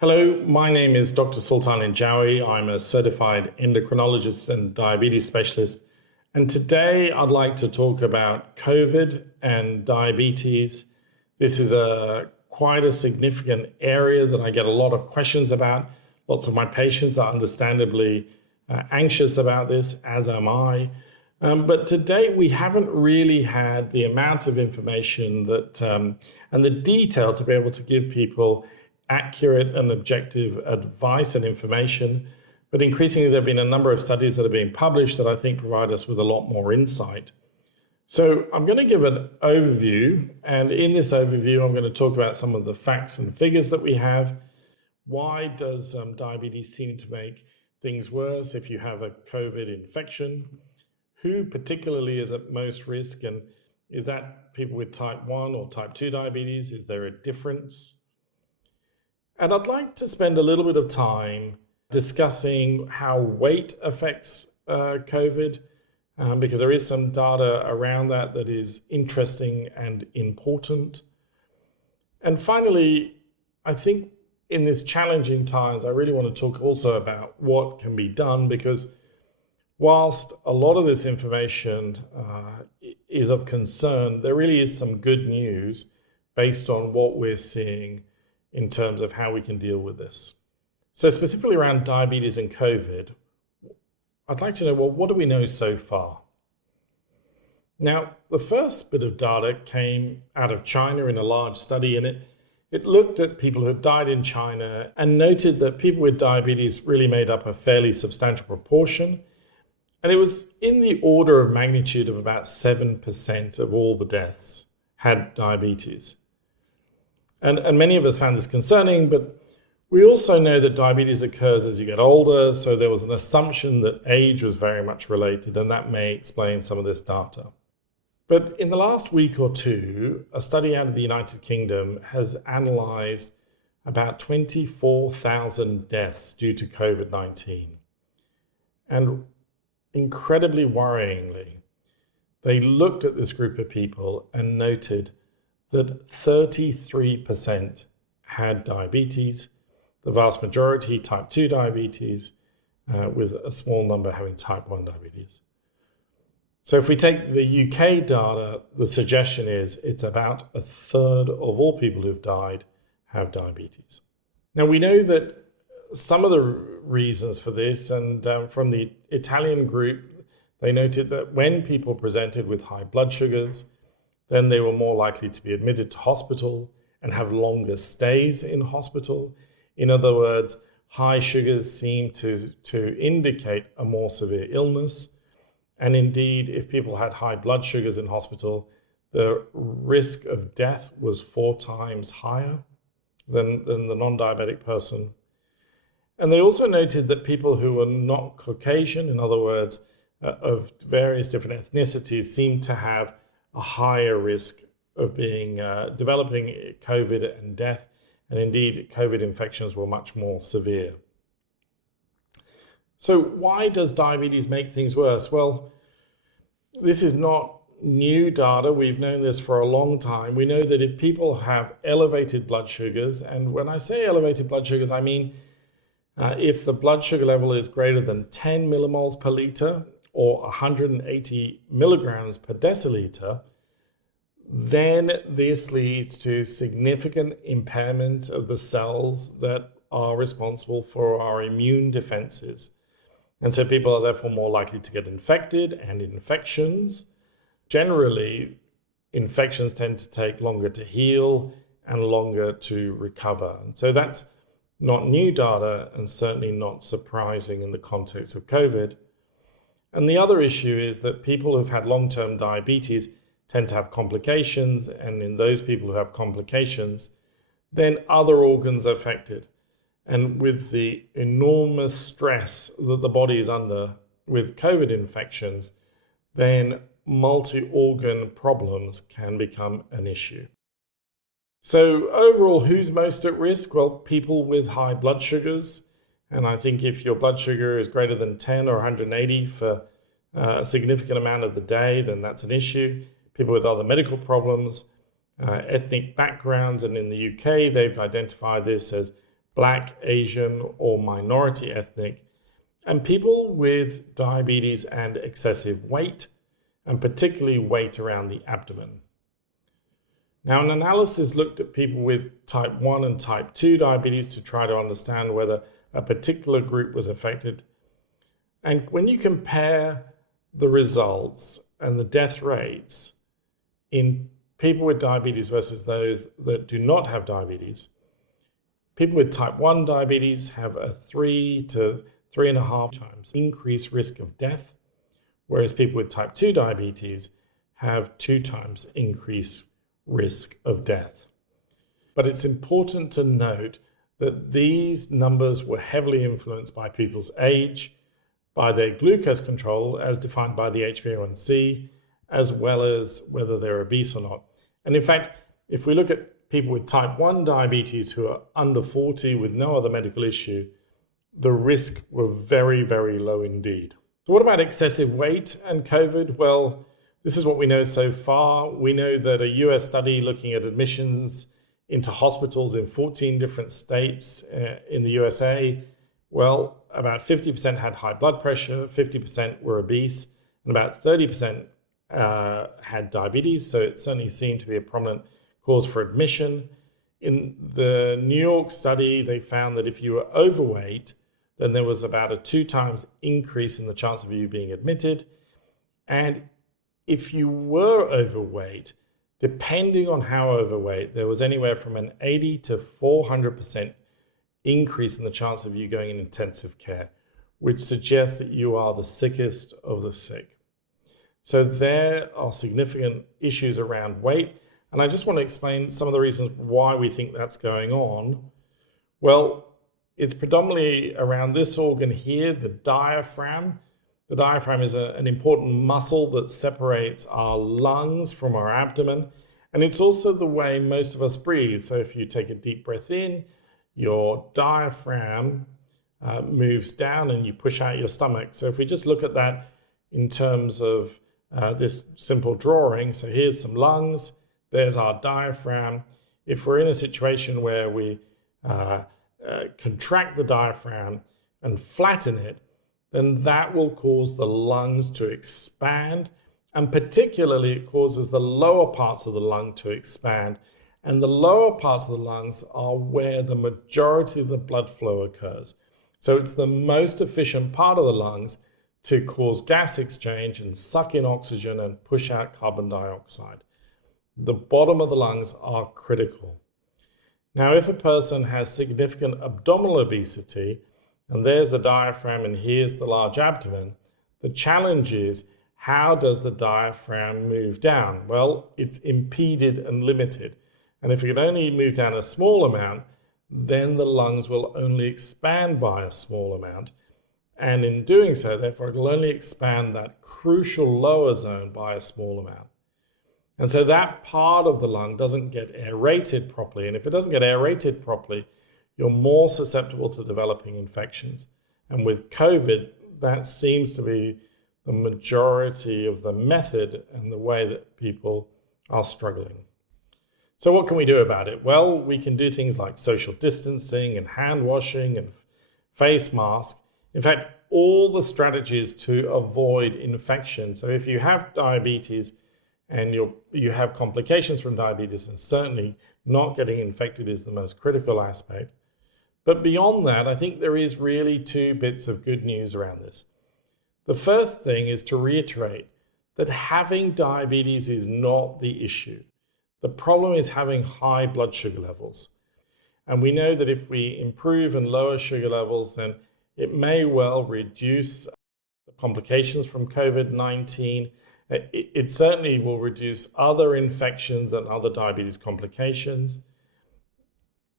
Hello, my name is Dr. Sultan Linjawi. I'm a certified endocrinologist and diabetes specialist. And today I'd like to talk about COVID and diabetes. This is quite a significant area that I get a lot of questions about. Lots of my patients are understandably anxious about this, as am I. But today we haven't really had the amount of information that and the detail to be able to give people accurate and objective advice and information. But increasingly, there have been a number of studies that are being published that I think provide us with a lot more insight. So I'm going to give an overview, and in this overview, I'm going to talk about some of the facts and figures that we have. Why does diabetes seem to make things worse if you have a COVID infection? Who particularly is at most risk, and is that people with type 1 or type 2 diabetes? Is there a difference? And I'd like to spend a little bit of time discussing how weight affects COVID, because there is some data around that is interesting and important. And finally, I think in these challenging times, I really want to talk also about what can be done, because whilst a lot of this information is of concern, there really is some good news based on what we're seeing in terms of how we can deal with this. So specifically around diabetes and COVID, I'd like to know, well, what do we know so far? Now, the first bit of data came out of China in a large study, and it looked at people who had died in China and noted that people with diabetes really made up a fairly substantial proportion. And it was in the order of magnitude of about 7% of all the deaths had diabetes. And many of us found this concerning, but we also know that diabetes occurs as you get older, so there was an assumption that age was very much related, and that may explain some of this data. But in the last week or two, a study out of the United Kingdom has analyzed about 24,000 deaths due to COVID-19. And incredibly worryingly, they looked at this group of people and noted that 33% had diabetes, the vast majority type 2 diabetes, with a small number having type 1 diabetes. So if we take the UK data, the suggestion is it's about a third of all people who've died have diabetes. Now we know that some of the reasons for this, and from the Italian group, they noted that when people presented with high blood sugars, then they were more likely to be admitted to hospital and have longer stays in hospital. In other words, high sugars seem to indicate a more severe illness. And indeed, if people had high blood sugars in hospital, the risk of death was 4 times higher than the non-diabetic person. And they also noted that people who were not Caucasian, in other words, of various different ethnicities, seemed to have a higher risk of developing COVID and death, and indeed COVID infections were much more severe. So why does diabetes make things worse? Well, this is not new data. We've known this for a long time. We know that if people have elevated blood sugars, and when I say elevated blood sugars, I mean if the blood sugar level is greater than 10 millimoles per liter, or 180 milligrams per deciliter, then this leads to significant impairment of the cells that are responsible for our immune defenses. And so people are therefore more likely to get infected, and infections. Generally, infections tend to take longer to heal and longer to recover. And so that's not new data, and certainly not surprising in the context of COVID. And the other issue is that people who've had long-term diabetes tend to have complications, and in those people who have complications, then other organs are affected. And with the enormous stress that the body is under with COVID infections, then multi-organ problems can become an issue. So overall, who's most at risk? Well, people with high blood sugars. And I think if your blood sugar is greater than 10 or 180 for a significant amount of the day, then that's an issue. People with other medical problems, ethnic backgrounds, and in the UK, they've identified this as Black, Asian, or minority ethnic, and people with diabetes and excessive weight, and particularly weight around the abdomen. Now, an analysis looked at people with type 1 and type 2 diabetes to try to understand whether a particular group was affected. And when you compare the results and the death rates in people with diabetes versus those that do not have diabetes, people with type 1 diabetes have a 3 to 3.5 times increased risk of death, whereas people with type 2 diabetes have 2 times increased risk of death. But it's important to note that these numbers were heavily influenced by people's age, by their glucose control as defined by the HbA1c, as well as whether they're obese or not. And in fact, if we look at people with type 1 diabetes who are under 40 with no other medical issue, the risk were very, very low indeed. So what about excessive weight and COVID? Well, this is what we know so far. We know that a US study looking at admissions into hospitals in 14 different states in the USA, well, about 50% had high blood pressure, 50% were obese, and about 30% had diabetes. So it certainly seemed to be a prominent cause for admission. In the New York study, they found that if you were overweight, then there was about a 2 times increase in the chance of you being admitted. And if you were overweight, depending on how overweight, there was anywhere from an 80 to 400% increase in the chance of you going in intensive care, which suggests that you are the sickest of the sick. So there are significant issues around weight. And I just want to explain some of the reasons why we think that's going on. Well, it's predominantly around this organ here, the diaphragm. The diaphragm is an important muscle that separates our lungs from our abdomen. And it's also the way most of us breathe. So if you take a deep breath in, your diaphragm moves down and you push out your stomach. So if we just look at that in terms of this simple drawing, so here's some lungs, there's our diaphragm. If we're in a situation where we contract the diaphragm and flatten it, then that will cause the lungs to expand, and particularly it causes the lower parts of the lung to expand. And the lower parts of the lungs are where the majority of the blood flow occurs. So it's the most efficient part of the lungs to cause gas exchange and suck in oxygen and push out carbon dioxide. The bottom of the lungs are critical. Now, if a person has significant abdominal obesity, and there's the diaphragm and here's the large abdomen, the challenge is, how does the diaphragm move down? Well, it's impeded and limited. And if it can only move down a small amount, then the lungs will only expand by a small amount. And in doing so, therefore, it will only expand that crucial lower zone by a small amount. And so that part of the lung doesn't get aerated properly. And if it doesn't get aerated properly, you're more susceptible to developing infections. And with COVID, that seems to be the majority of the method and the way that people are struggling. So what can we do about it? Well, we can do things like social distancing and hand washing and face masks. In fact, all the strategies to avoid infection. So if you have diabetes and you have complications from diabetes, and certainly not getting infected is the most critical aspect. But beyond that, I think there is really 2 bits of good news around this. The first thing is to reiterate that having diabetes is not the issue. The problem is having high blood sugar levels. And we know that if we improve and lower sugar levels, then it may well reduce the complications from COVID-19. It certainly will reduce other infections and other diabetes complications.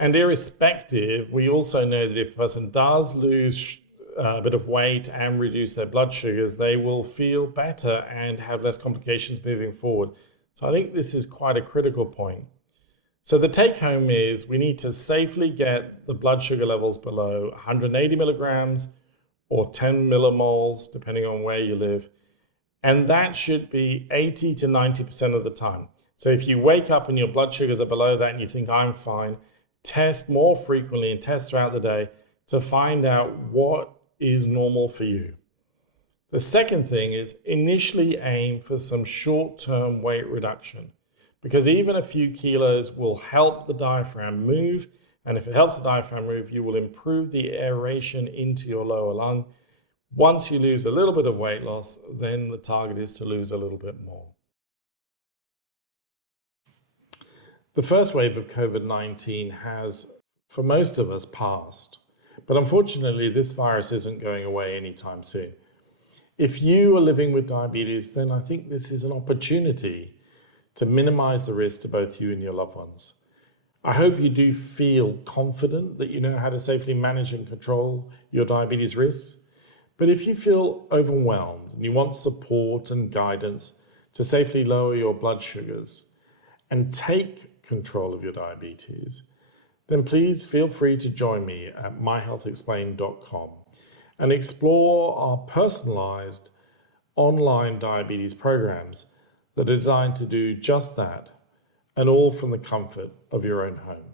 And irrespective, we also know that if a person does lose a bit of weight and reduce their blood sugars, they will feel better and have less complications moving forward. So I think this is quite a critical point. So the take home is we need to safely get the blood sugar levels below 180 milligrams or 10 millimoles, depending on where you live. And that should be 80 to 90% of the time. So if you wake up and your blood sugars are below that and you think I'm fine, test more frequently and test throughout the day to find out what is normal for you. The second thing is initially aim for some short-term weight reduction, because even a few kilos will help the diaphragm move. And if it helps the diaphragm move, you will improve the aeration into your lower lung. Once you lose a little bit of weight loss, then the target is to lose a little bit more. The first wave of COVID-19 has, for most of us, passed. But unfortunately, this virus isn't going away anytime soon. If you are living with diabetes, then I think this is an opportunity to minimize the risk to both you and your loved ones. I hope you do feel confident that you know how to safely manage and control your diabetes risks. But if you feel overwhelmed and you want support and guidance to safely lower your blood sugars and take control of your diabetes, then please feel free to join me at myhealthexplained.com and explore our personalized online diabetes programs that are designed to do just that, and all from the comfort of your own home.